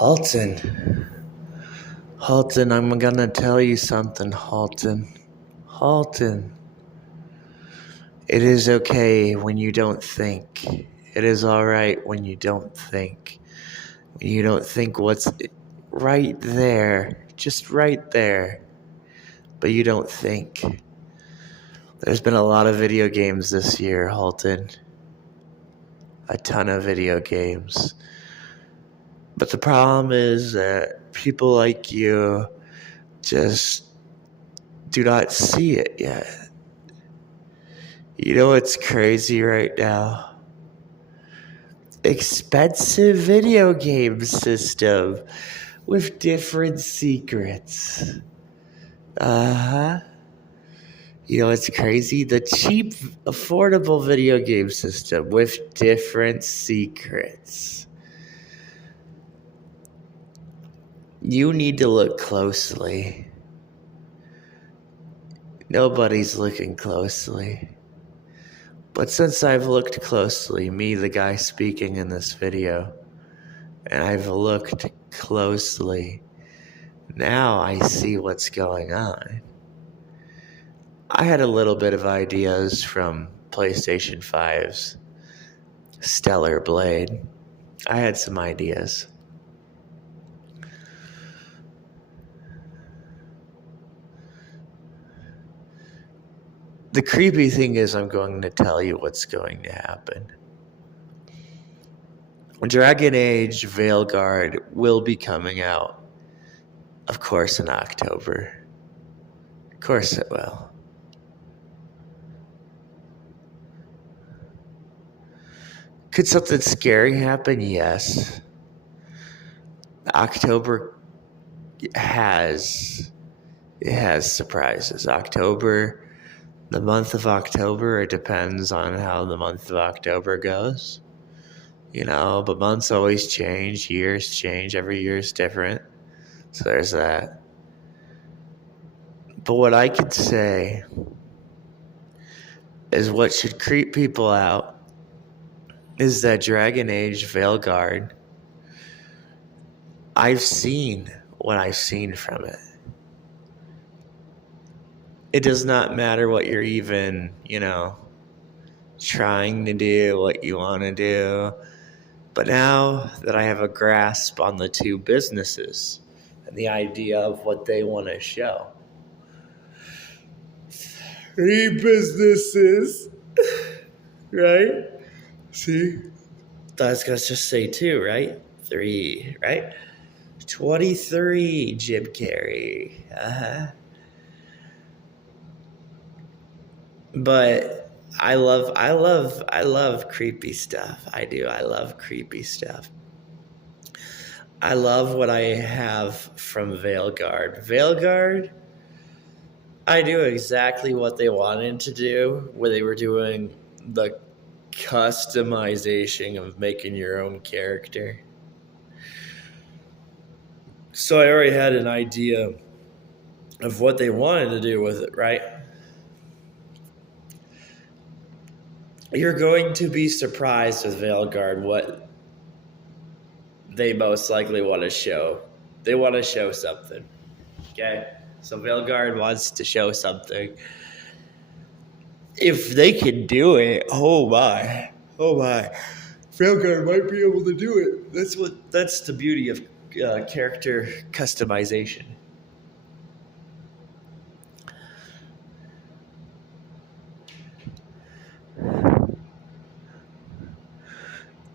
Halton. Halton, I'm gonna tell you something, Halton. Halton. It is okay when you don't think. It is alright when you don't think. When you don't think what's right there, just right there, but you don't think. There's been a lot of video games this year, Halton. A ton of video games. But the problem is that people like you just do not see it yet. You know what's crazy right now? Expensive video game system with different secrets. Uh-huh. You know what's crazy? The cheap, affordable video game system with different secrets. You need to look closely. Nobody's looking closely. But since I've looked closely, me, the guy speaking in this video, and I've looked closely, now I see what's going on. I had a little bit of ideas from PlayStation 5's Stellar Blade. I had some ideas. The creepy thing is I'm going to tell you what's going to happen. Dragon Age Veilguard will be coming out, of course, in October. Of course it will. Could something scary happen? Yes. October has surprises. The month of October, it depends on how the month of October goes. You know, but months always change, years change, every year is different. So there's that. But what I could say is what should creep people out is that Dragon Age Veilguard, I've seen what I've seen from it. It does not matter what you're even, trying to do, what you want to do. But now that I have a grasp on the two businesses and the idea of what they want to show. 3 businesses, right? See? I was going to just say 2, right? 3, right? 23, Jim Carrey. Uh-huh. But I love creepy stuff. I do. I love creepy stuff. I love what I have from Veilguard. Veilguard, I do exactly what they wanted to do, where they were doing the customization of making your own character. So I already had an idea of what they wanted to do with it, right? You're going to be surprised with Veilguard what they most likely want to show. They want to show something. Okay? So Veilguard wants to show something. If they can do it, oh my. Veilguard might be able to do it. That's the beauty of character customization.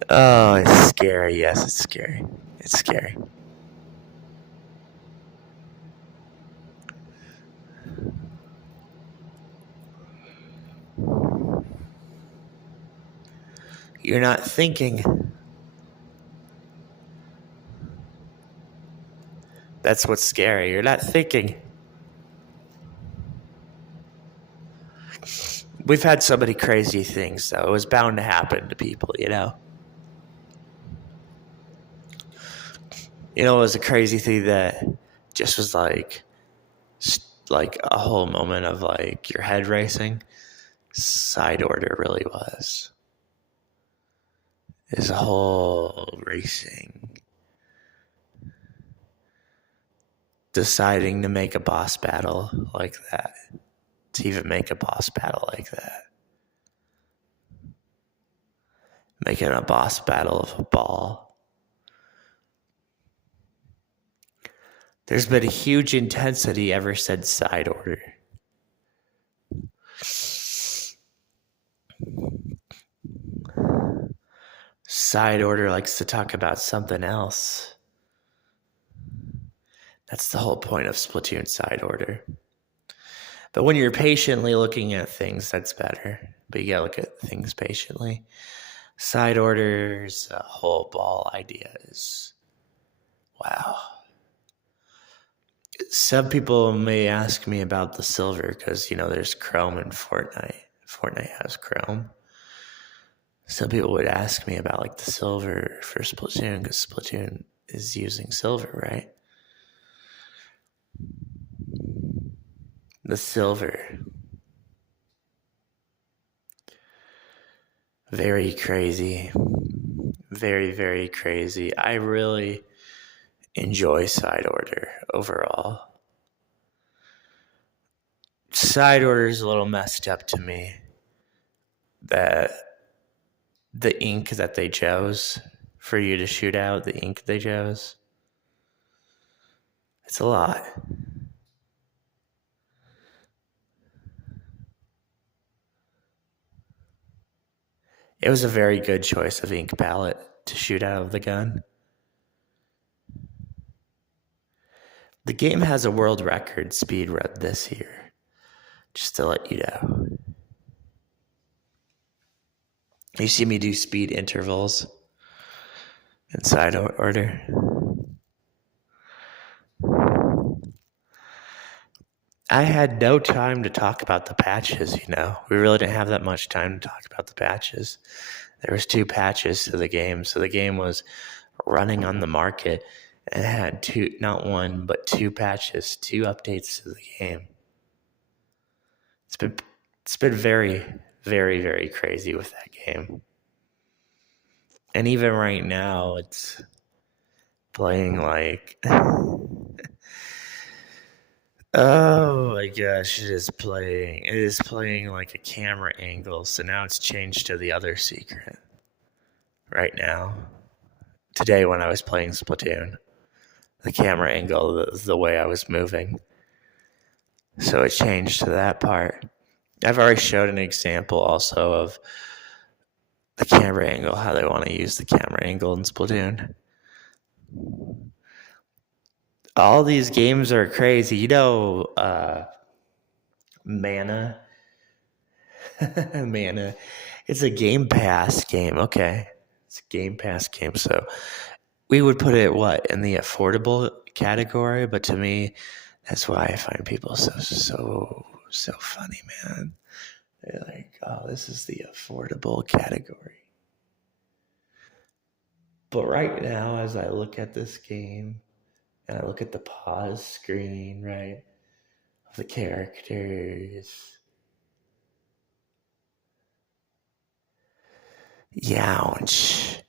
Oh, it's scary. Yes, it's scary. It's scary. You're not thinking. That's what's scary. You're not thinking. We've had so many crazy things, though. It was bound to happen to people, you know? You know, it was a crazy thing that just was like a whole moment of like your head racing. Side Order really was. Is a whole racing. deciding to make a boss battle like that. To even make a boss battle like that. Making a boss battle of a ball. There's been a huge intensity ever since Side Order. Side Order likes to talk about something else. That's the whole point of Splatoon Side Order. But when you're patiently looking at things, that's better. But you gotta look at things patiently. Side Order's whole ball idea is, wow. Some people may ask me about the silver because, there's Chrome in Fortnite. Fortnite has Chrome. Some people would ask me about like the silver for Splatoon because Splatoon is using silver, right? The silver. Very crazy. Very, very crazy. I really enjoy Side Order overall. Side Order is a little messed up to me. That the ink that they chose for you to shoot out, the ink they chose, it's a lot. It was a very good choice of ink palette to shoot out of the gun. The game has a world record speed run this year, just to let you know. You see me do speed intervals in Side Order. I had no time to talk about the patches, We really didn't have that much time to talk about the patches. There was 2 patches to the game, so the game was running on the market and had 2, not 1, but 2 patches, 2 updates to the game. It's been very, very, very crazy with that game. And even right now, it's playing like... Oh my gosh, it is playing like a camera angle, so now it's changed to the other secret. Right now. Today when I was playing Splatoon, the camera angle, the way I was moving. So it changed to that part. I've already showed an example also of the camera angle, how they want to use the camera angle in Splatoon. All these games are crazy. Mana. Mana. It's a Game Pass game. Okay. It's a Game Pass game. So we would put it, in the affordable category? But to me, that's why I find people so funny, man. They're like, oh, this is the affordable category. But right now, as I look at this game, and I look at the pause screen, right, of the characters. Youch.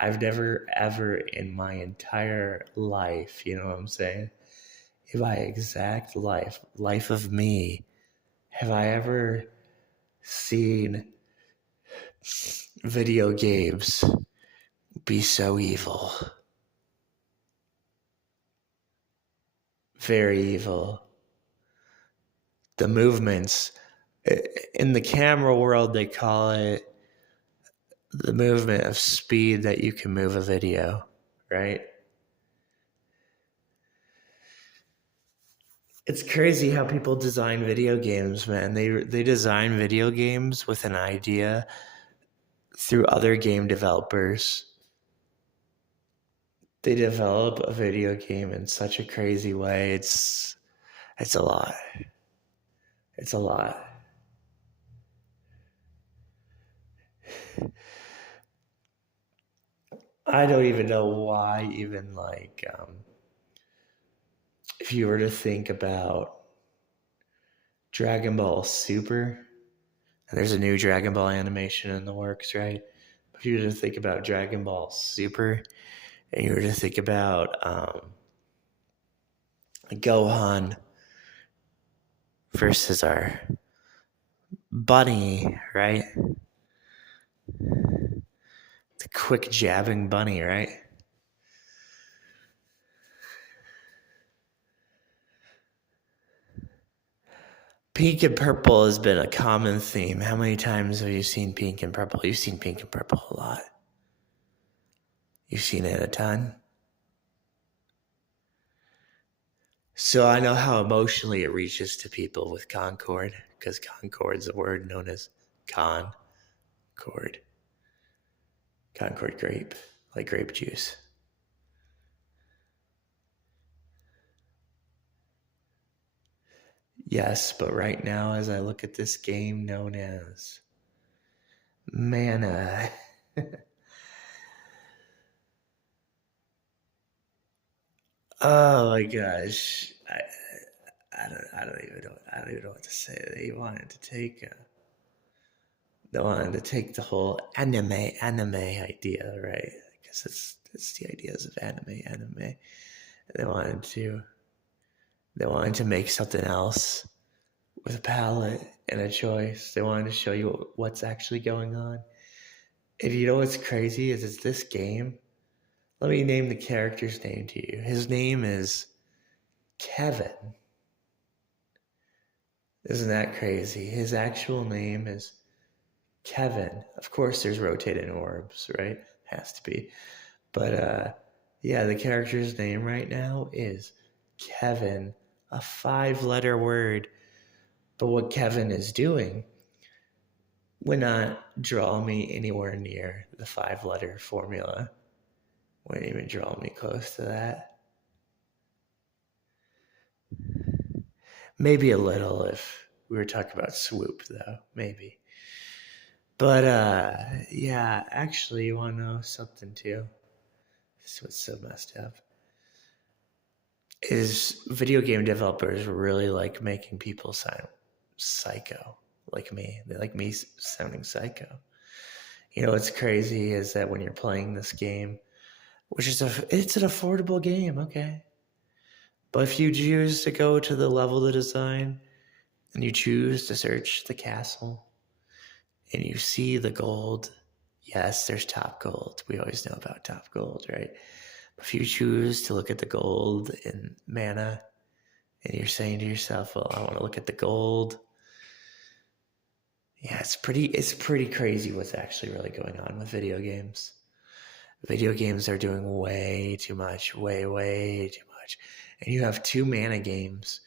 I've never, ever in my entire life, you know what I'm saying? In my exact life of me, have I ever seen video games be so evil? Very evil. The movements. In the camera world, they call it the movement of speed that you can move a video, right? It's crazy how people design video games, man. They design video games with an idea through other game developers. They develop a video game in such a crazy way. It's a lot. It's a lot. I don't even know why, if you were to think about Dragon Ball Super, and there's a new Dragon Ball animation in the works, right? If you were to think about Dragon Ball Super and you were to think about Gohan versus our bunny, right? The quick jabbing bunny, right? Pink and purple has been a common theme. How many times have you seen pink and purple? You've seen pink and purple a lot. You've seen it a ton. So I know how emotionally it reaches to people with Concord, because Concord is a word known as Concord. Concord grape, like grape juice. Yes, but right now, as I look at this game known as Mana, oh my gosh, I don't even know what to say. They wanted to take the whole anime idea, right? Because it's the ideas of anime. They wanted to make something else with a palette and a choice. They wanted to show you what's actually going on. And you know what's crazy is it's this game. Let me name the character's name to you. His name is Kevin. Isn't that crazy? His actual name is Kevin. Of course, there's rotating orbs, right? Has to be. But yeah, the character's name right now is Kevin, a 5-letter word. But what Kevin is doing would not draw me anywhere near the 5-letter formula. Wouldn't even draw me close to that. Maybe a little if we were talking about swoop, though. Maybe. But yeah, actually, you want to know something too? This is what's so messed up. Is video game developers really like making people sound psycho, like me. They like me sounding psycho. You know what's crazy is that when you're playing this game, which is it's an affordable game, okay? But if you choose to go to the level of design and you choose to search the castle and you see the gold, yes, there's top gold. We always know about top gold, right? But if you choose to look at the gold in Mana and you're saying to yourself, well, I want to look at the gold. Yeah, it's pretty crazy what's actually really going on with video games. Video games are doing way too much, way too much. And you have 2 Mana games,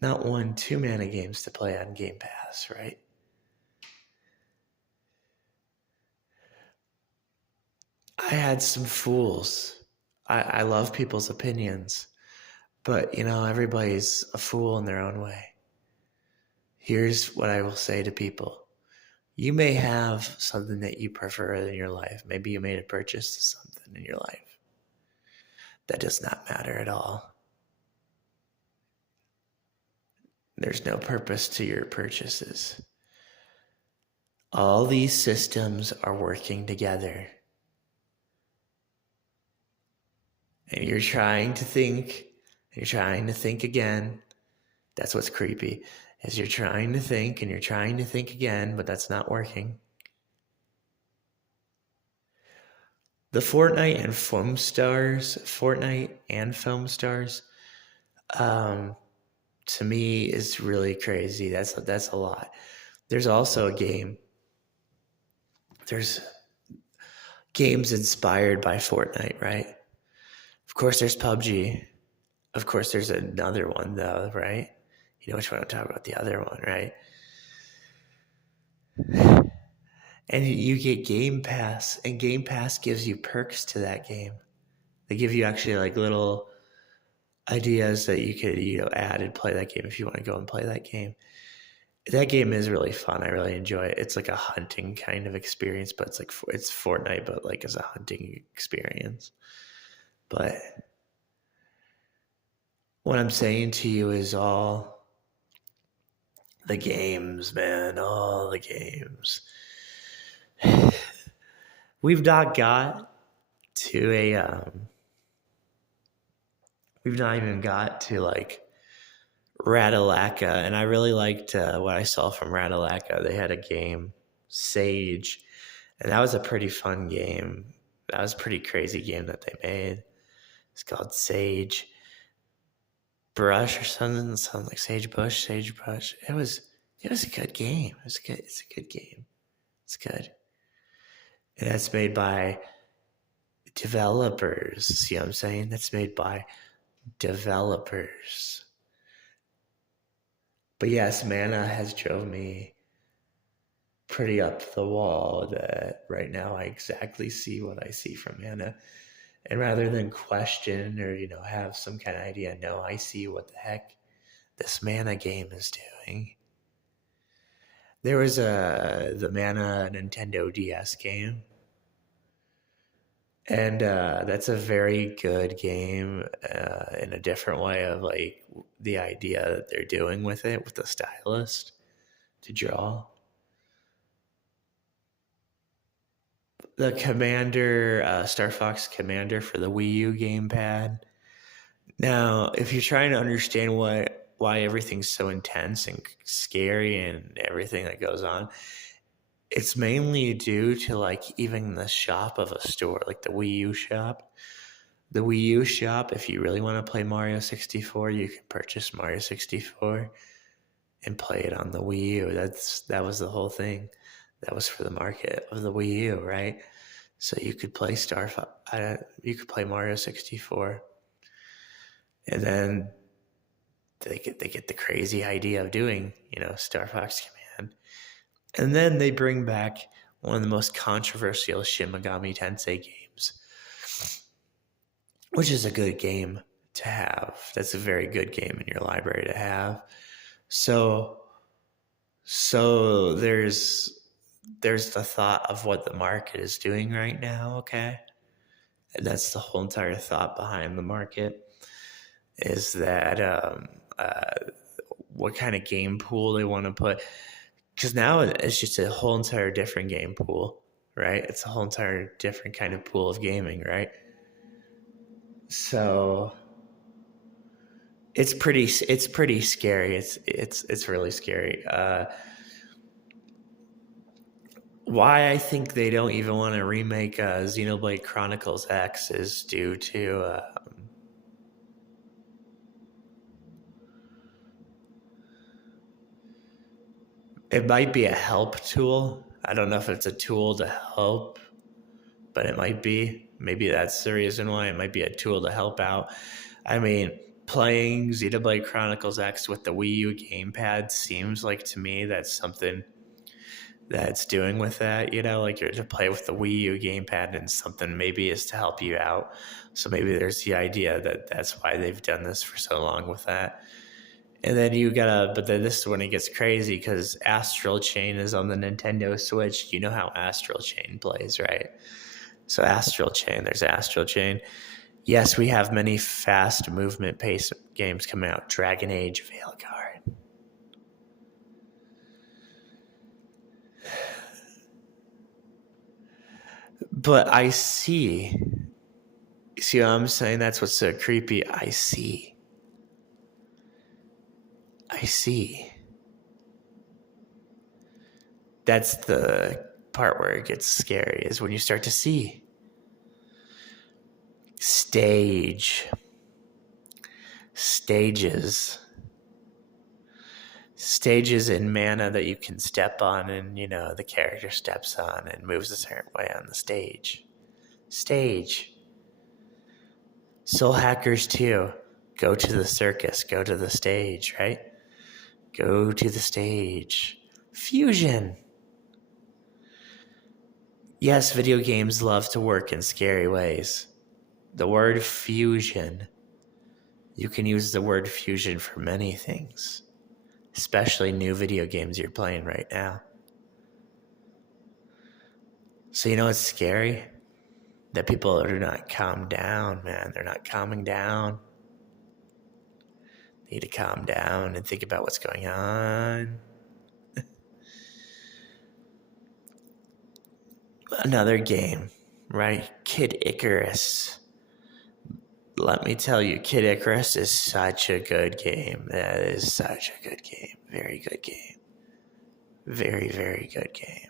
not 1, 2 Mana games to play on Game Pass, right? I had some fools. I love people's opinions, but you know, everybody's a fool in their own way. Here's what I will say to people. You may have something that you prefer in your life. Maybe you made a purchase of something in your life. That does not matter at all. There's no purpose to your purchases. All these systems are working together. And you're trying to think again. That's what's creepy, is you're trying to think and you're trying to think again, but that's not working. The Fortnite and Foam Stars, to me is really crazy. That's a lot. There's also a game. There's games inspired by Fortnite, right? Of course, there's PUBG. Of course, there's another one, though, right? You know which one I'm talking about, the other one, right? And you get Game Pass, and Game Pass gives you perks to that game. They give you actually like little ideas that you could, add and play that game if you want to go and play that game. That game is really fun. I really enjoy it. It's like a hunting kind of experience, but it's Fortnite, but like as a hunting experience. But what I'm saying to you is all the games, man, all the games. We've not got to a we've not even got to like Ratalaika, and I really liked what I saw from Ratalaika. They had a game, Sage, and that was a pretty fun game. That was a pretty crazy game that they made. It's called Sage Brush or something like Sage Brush. It was a good game. It was good. It's a good game. It's good, and that's made by developers. See what I'm saying? That's made by developers. But yes, Mana has drove me pretty up the wall that right now I exactly see what I see from Mana. And rather than question or, have some kind of idea, no, I see what the heck this Mana game is doing. There was the Mana Nintendo DS game. And that's a very good game in a different way of like the idea that they're doing with it, with the stylist to draw. The Commander, Star Fox Commander for the Wii U gamepad. Now, if you're trying to understand why everything's so intense and scary and everything that goes on, it's mainly due to like even the shop of a store, like the Wii U shop. The Wii U shop, if you really want to play Mario 64, you can purchase Mario 64 and play it on the Wii U. That was the whole thing. That was for the market of the Wii U, right? So you could play you could play Mario 64, and then they get the crazy idea of doing Star Fox Command, and then they bring back one of the most controversial Shin Megami Tensei games, which is a good game to have. That's a very good game in your library to have. So there's the thought of what the market is doing right now, okay? And that's the whole entire thought behind the market, is that what kind of game pool they want to put. Because now it's just a whole entire different game pool, right? It's a whole entire different kind of pool of gaming, right? So it's pretty scary. It's really scary. Why I think they don't even want to remake Xenoblade Chronicles X is due to it might be a help tool. I don't know if it's a tool to help, but it might be. Maybe that's the reason why. It might be a tool to help out. I mean, playing Xenoblade Chronicles X with the Wii U gamepad seems like to me that's something that's doing with that, like you're to play with the Wii U gamepad, and something maybe is to help you out. So maybe there's the idea that that's why they've done this for so long with that. And then but then this is when it gets crazy, because Astral Chain is on the Nintendo Switch. You know how Astral Chain plays, right? So there's Astral Chain. Yes, we have many fast movement pace games coming out. Dragon Age, Veilguard. But I see. See what I'm saying? That's what's so creepy. I see. That's the part where it gets scary, is when you start to see. Stages. Stages in Mana that you can step on, and the character steps on and moves a certain way on the stage. Soul Hackers 2. Go to the circus. Go to the stage, right? Go to the stage. Fusion. Yes, video games love to work in scary ways. The word fusion. You can use the word fusion for many things, especially new video games you're playing right now. So what's scary? That people are not calm down, man. They're not calming down. They need to calm down and think about what's going on. Another game right? Kid Icarus. Let me tell you, Kid Icarus is such a good game. That is such a good game. Very good game. Very, very good game.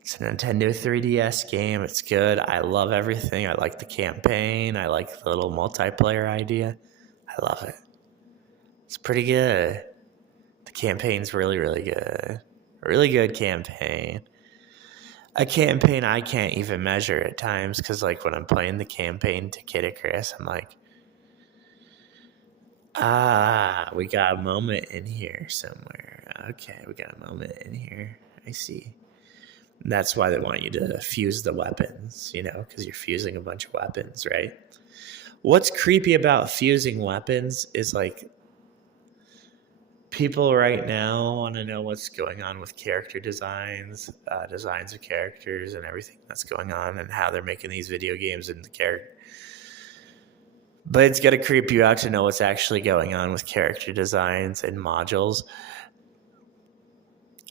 It's a Nintendo 3DS game. It's good. I love everything. I like the campaign. I like the little multiplayer idea. I love it. It's pretty good. The campaign's really, really good. Really good campaign. A campaign I can't even measure at times because, like, when I'm playing the campaign to Kid Icarus, I'm like, we got a moment in here somewhere. Okay, we got a moment in here. I see. That's why they want you to fuse the weapons, because you're fusing a bunch of weapons, right? What's creepy about fusing weapons is, like, people right now want to know what's going on with character designs, designs of characters and everything that's going on and how they're making these video games and the character. But it's got to creep you out to know what's actually going on with character designs and modules.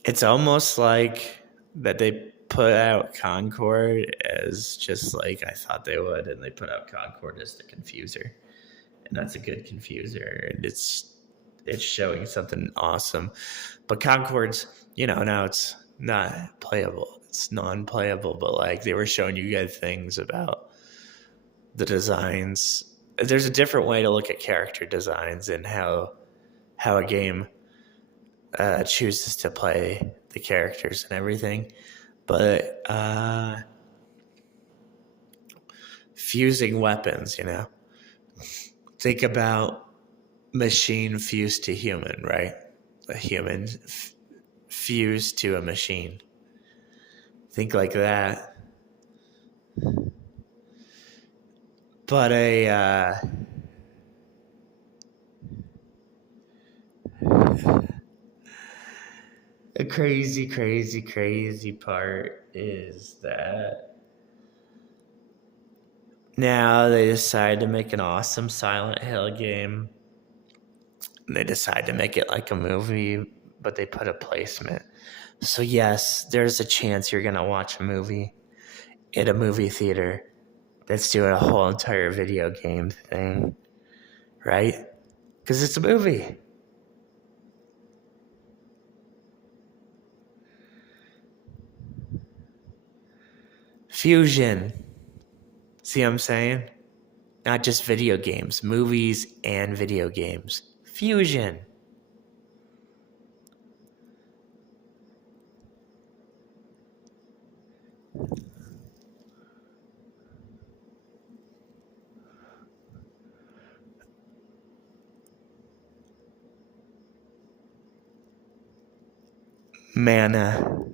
It's almost like that they put out Concord as just like I thought they would, and they put out Concord as the confuser. And that's a good confuser, and it's showing something awesome. But Concord's, now it's not playable. It's non-playable, but like they were showing you good things about the designs. There's a different way to look at character designs and how a game chooses to play the characters and everything. But fusing weapons, think about machine fused to human, right? A human fused to a machine. Think like that. But a crazy, crazy, crazy part is that now they decide to make an awesome Silent Hill game. They decide to make it like a movie, but they put a placement. So yes, there's a chance you're going to watch a movie at a movie theater that's doing a whole entire video game thing, right? Because it's a movie. Fusion. See what I'm saying? Not just video games, movies and video games. Fusion. Mana.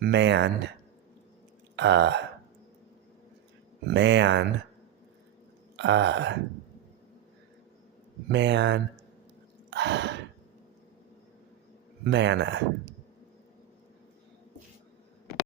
Man. Man. Man. Mana.